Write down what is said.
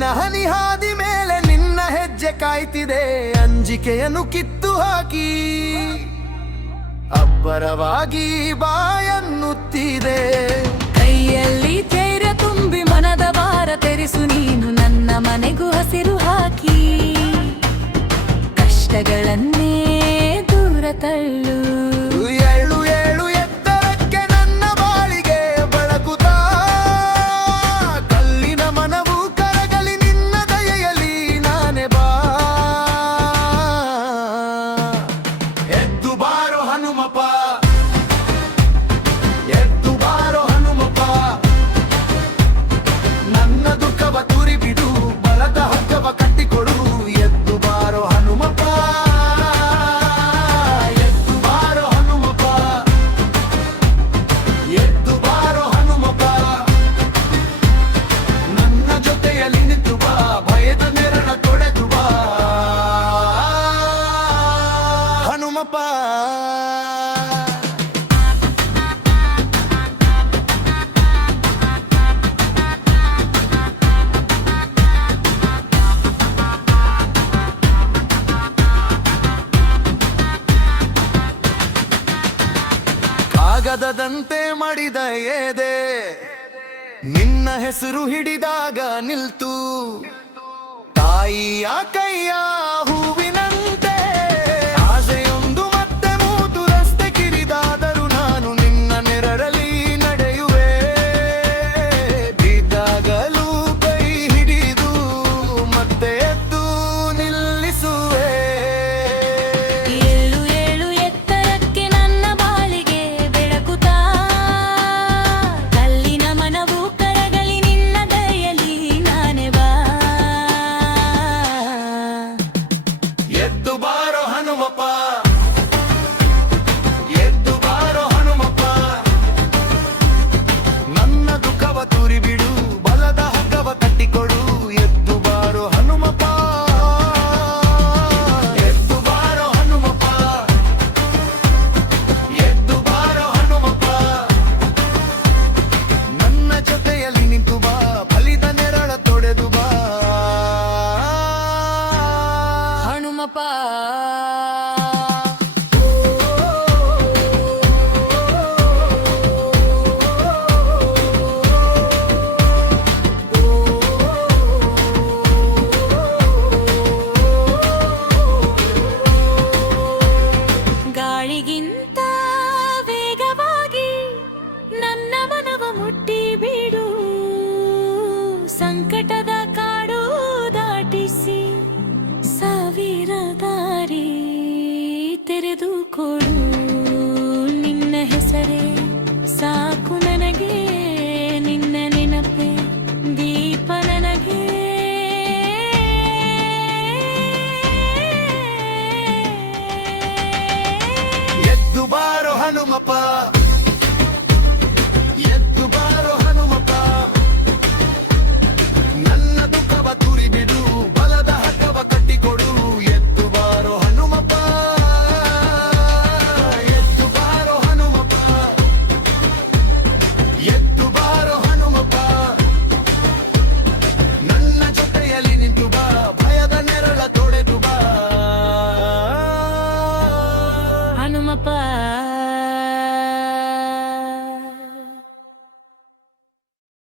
ನೀರಿನ ಹನಿ ಹಾದಿ ಮೇಲೆ ನಿನ್ನ ಹೆಜ್ಜೆ ಕಾಯ್ತಿದೆ, ಅಂಜಿಕೆಯನ್ನು ಕಿತ್ತು ಹಾಕಿ ಅಬ್ಬರವಾಗಿ ಬಾಯನ್ನುತ್ತಿದೆ. ಕೈಯಲ್ಲಿ ಧೈರ್ಯ ತುಂಬಿ ಮನದ ಭಾರ ತೆರಿಸು ನೀನು, ನನ್ನ ಮನೆಗೂ ಹಸಿರು ಹಾಕಿ ಕಷ್ಟಗಳನ್ನೇ ದೂರ ತಳ್ಳು. ಏಳು ಏಳು ಎತ್ತರಕ್ಕೆ ನನ್ನ ಬಾಳಿಗೆ ಬೆಳಗುತ್ತಾ, ಕಲ್ಲಿನ ಮನವು ಕರಗಲಿ ನಿನ್ನ ದಯೆಯಲ್ಲಿ ನಾನೇ ಬಾ. ಎದ್ದು ಬಾರೋ ಹನುಮಪ್ಪ, ಎದ್ದು ಬಾರೋ ಹನುಮಪ್ಪ, ನನ್ನ ದುಃಖವ ತುರಿ ಬಿಡು, ಬಲದ ಹಗ್ಗವ ಕಟ್ಟಿಕೊಡು. ಎದ್ದು ಬಾರೋ ಹನುಮಪ್ಪ, ಎದ್ದು ಬಾರೋ ಹನುಮಪ್ಪ, ಎದ್ದು ಬಾರೋ ಹನುಮಪ್ಪ, ನನ್ನ ಜೊತೆಯಲ್ಲಿ ನಿಂತು ಬಾ, ಭಯದ ನೆರಳ ತೊಡೆದು ಬಾ ಹನುಮಪ್ಪ. ಕಾಗದದಂತೆ ಮಡಿದ ಎದೆ ನಿನ್ನ ಹೆಸರು ಹಿಡಿದಾಗ ನಿಲ್ತು, ತಾಯಿಯ ಕೈಯ ಹೂವಿನಂತೆ ಆಸೆಯೊಂದು ಮತ್ತೆ ಮೂತು ರಸ್ತೆ ಕಿರಿದಾದರೂ ನಾನು ನಿನ್ನ ನೆರಳಲ್ಲಿ ನಡೆಯುವೆ. ಬಿದ್ದಾಗಲೂ ಕೈ ಹಿಡಿದು ಮತ್ತೆ ಎದ್ದು ನಿಲ್ಲಿಸುವೆ. ಏಳು ಏಳು ಎತ್ತರಕ್ಕೆ ನನ್ನ ಬಾಳಿಗೆ ಬೆಳಗುತ್ತಾ, ಕಲ್ಲಿನ ಮನವು ಕರಗಲಿ ನಿನ್ನ ದಯೆಯಲ್ಲಿ ನಾನೇ ಬಾ. ಎದ್ದು ಬಾರೋ ಹನುಮಪ್ಪ, ಎದ್ದು ಬಾರೋ ಹನುಮಪ್ಪ, ನನ್ನ ದುಃಖವ ತುರಿ ಬಿಡು, ಬಲದ ಹಗ್ಗವ ಕಟ್ಟಿಕೊಡು. ಎದ್ದು ಬಾರೋ ಹನುಮಪ್ಪ, ಎದ್ದು ಬಾರೋ ಹನುಮಪ್ಪ, ಎದ್ದು ಬಾರೋ ಹನುಮಪ್ಪ, ನನ್ನ ಜೊತೆಯಲ್ಲಿ ನಿಂತು ಬಾ, ಫಲಿತ ನೆರಳ ತೊಡೆದು ಬಾ ಹನುಮಪ್ಪ. ಗಾಳಿಗಿಂತ ವೇಗವಾಗಿ ನನ್ನ ಮನವ ಮುಟ್ಟಿ ಬಿಡು, ಸಂಕಟ